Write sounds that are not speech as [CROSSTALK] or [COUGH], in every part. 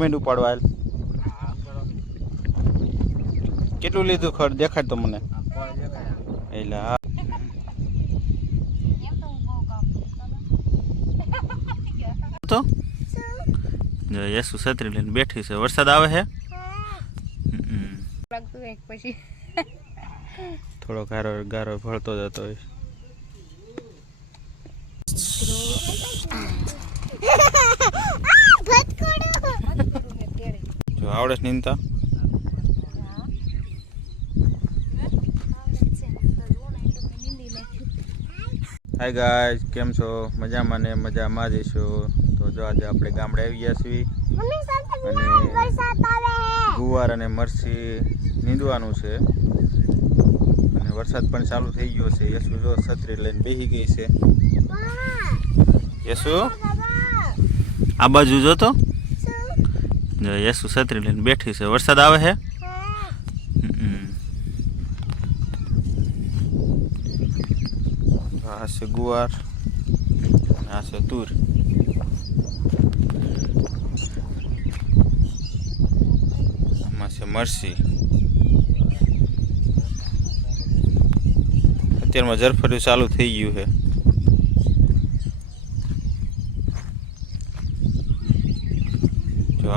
ઇમેન્ટ ઉપાડવા હાલ કેટલું લીધું ખડ દેખાડ તો મને. એટલે હા. તો? જો યસુ છત્રી લઈને બેઠી છે. વરસાદ આવે છે હમ. લાગતું એક પછી થોડો ગારો ગારો ભળતો જતો હોય. [LAUGHS] જો, આવડે છે નીંદતા હાય ગાઈઝ કેમ છો? મજામાં ને મજામાં જઈશું તો જો આજે આપણે ગામડે આવી ગયા છીએ. અને ગુવાર અને મરસી નીંદવાનું છે. અને વરસાદ પણ ચાલુ થઈ ગયો છે. યશુ જો છત્રી લઈને બેસી ગઈ છે. યશુ? આ બાજુ જો તો? યશુ છત્રી લઈને બેઠી છે. વરસાદ આવે છે આ છે ગુવાર આ છે તુર. આમાં છે મરસી. અત્યારમાં જરફર્યું ચાલુ થઈ ગયું છે.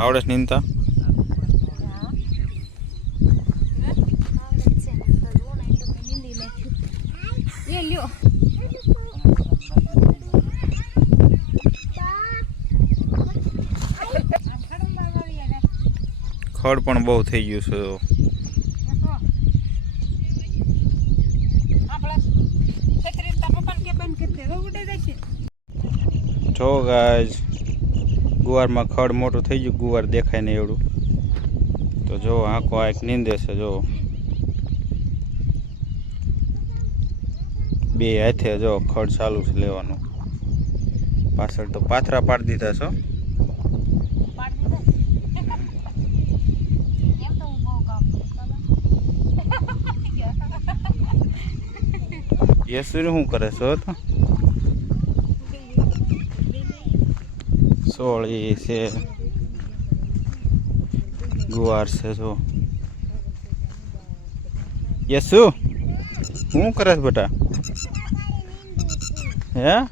આવડે છે નીંદતા ખડ પણ બહુ થઈ ગયું છે. જો ગાઈઝ ગુવારમાં ખડ મોટું થઈ ગયું ગુવાર દેખાય નહીં એવડું. તો જો આંખો આ એક નીંદે છે જો. બે હાથે જો ખડ ચાલુ છે લેવાનું. પાછળ તો પાથરા પાડી દીધા છો યસુરી શું કરે છો તો? સોળી છે. ગુવાર છે, જો. યસુ શું કરે છે બેટા? હે?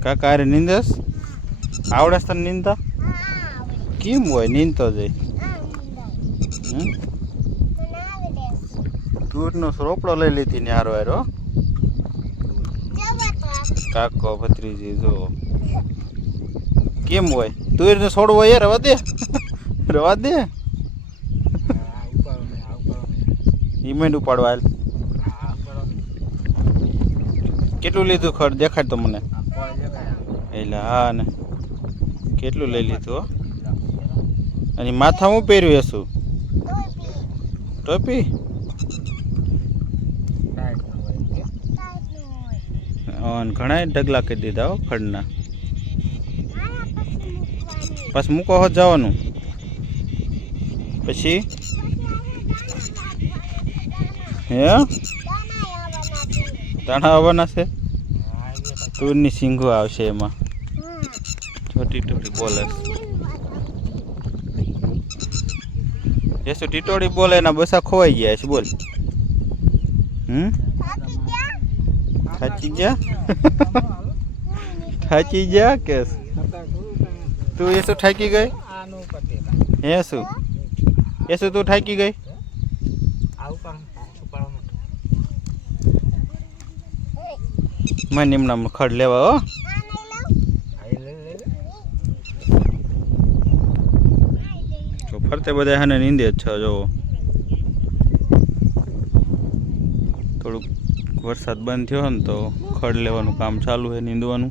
કાકા અરે નિંદસ આવડે તને નિંદતા કેમ હોય? નિંદતો જઈ? તુરનો રોપડો લઈ લીધી ને હારો હારો. કાકો ભત્રીજી, જો. કેમ હોય? તુરને છોડવો એ રવા દે. રવા દે. ઇમેન્ટ ઉપાડવા હાલ. કેટલું લીધું ખડ? દેખાડ તો મને. એટલે હા ને. કેટલું લઈ લીધું અને માથા હું પહેર્યું હશું? ટોપી? ઘણા ઢગલા કરી દીધા હો ખડના. પછી મૂકો હોત જવાનું. પછી? હે? તાણા આવવાના છે? તુરની સિંગો આવશે એમાં. છોટી ટોટી બોલે જેસુ ટીટોડી બોલે એના બસા ખોવાઈ ગયા છે બોલ. હમ? થાચી ગયા? [LAUGHS] થાચી ગયા કે? તું એ શું ઠાકી ગઈ? હે શું? એ શું તું ઠાકી ગઈ? મને એમના ખડ લેવા હો. તો ફરતે બધા હાને નીંદે જ છે જો થોડુંક વરસાદ બંધ થયો ને તો ખડ લેવાનું કામ ચાલુ છે નીંદવાનું.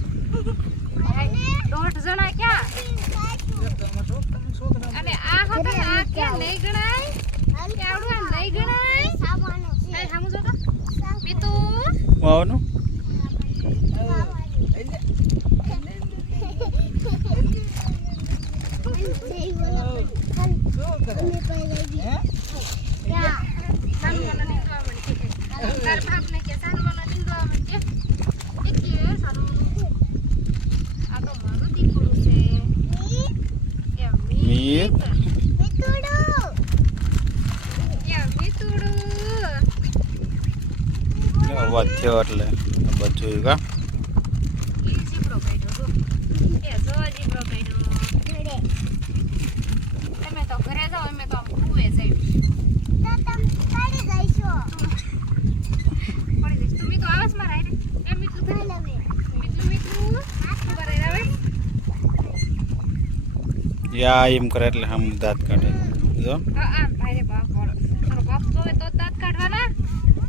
થયો એટલે બધું કા તમે તો ઘરે જાઓ અમે તો આમ કુએ જઈશ. તું મીતુ આવાસમાં રાય રે એ મીતુ મીતુ મીતુ ઉપર આવે? યા એમ કરે એટલે હમ દાંત કાઢે. જો. આ આ ભાઈ રે બાપ વાળો તારો બાપ જોવે તો જ દાંત કાઢવાના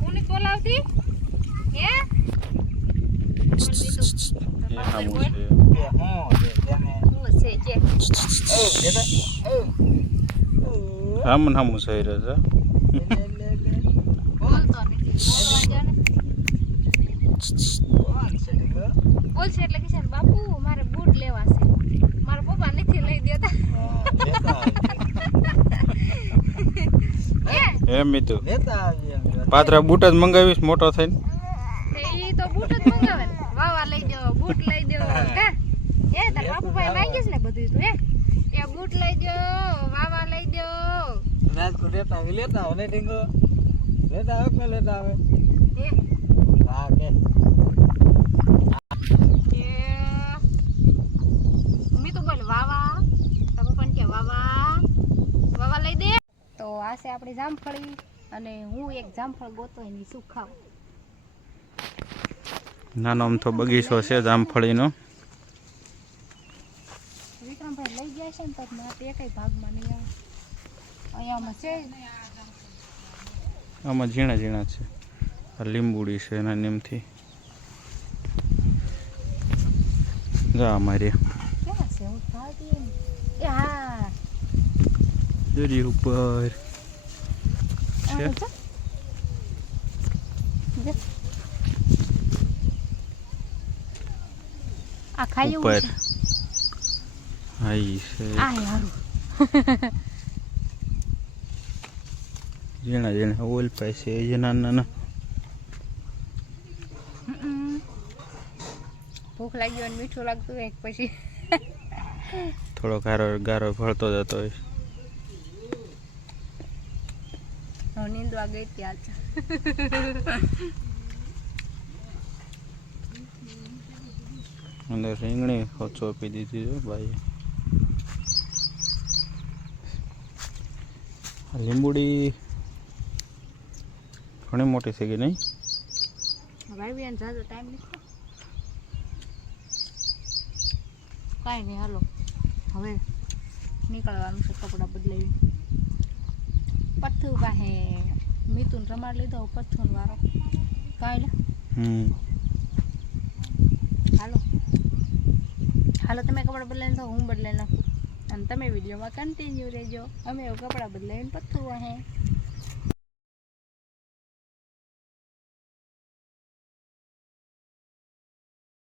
હું નહીં બોલાવતી હે બોલ મીતુ એ હામું છે હું છે કે હામું હામું સહી રહે છે. બોલશે એટલે કે બાપુ મારે બૂટ લેવા છે. મારા પપ્પા નથી લઈ દેતા હે એમ મીતું પાત્રા બૂટ જ મંગાવીશ મોટો થઈને. એ તો બૂટ જ મંગાવે વાવા લઈ દો બૂટ લઈ દો હે. બાપુભાઈ માંગીશ ને બધું તું હે? એ બૂટ લઈ દો લઈ દો રાજકોટ લેતા આવે લેતા આવે ને ડીંગો લેતા આવે કે લેતા આવે હા? કે. તો વાવા. તાર પપ્પાને કે વાવા. વાવા લઈ દે. તો આ છે આપણી જામફળી અને હું એક જામફળ ગોતો એની શું ખાવ? નાનો અમથો બગીચો છે જામફળીનો. વિક્રમભાઈ લઈ ગયા છે ને તો મારે એકય ભાગમાં નહીં આવે. આમાં ઝીણા ઝીણા છે. આ લીંબુડી છે એના નીમથી. જા અમારી દરી ઉપર. આ ઉપર. આઈ છે. આ યારું [LAUGHS] ઝીણા ઝીણા ઓલ પાય છે એ નાના નાના ભૂખ લાગી હોય ને મીઠું લાગતું હોય પછી? થોડો ગારો ગારો ભળતો જતો હોય. હું નીંદવા ગઈ ત્યાં અંદર રીંગણી ચોપી દીધી છે ભાઈ. લીંબુડી ઘણી મોટી થઈ ગઈ નહીં? ભાઈ બેન જાજો ટાઈમ નથી કાંઈ નહીં હાલો. હવે નીકળવાનું છે કપડાં બદલાવી. પથ્થુ પાસે મિતુન રમાડ લીધો પથ્થુન વાળો કાંઈ લે હમ. હાલો. હાલો તમે કપડાં બદલાઈને તો હું બદલાઈ નાખું. અને તમે વિડીયોમાં કન્ટિન્યુ રહેજો. અમે એવું કપડાં બદલાવીને પથ્થું વાહે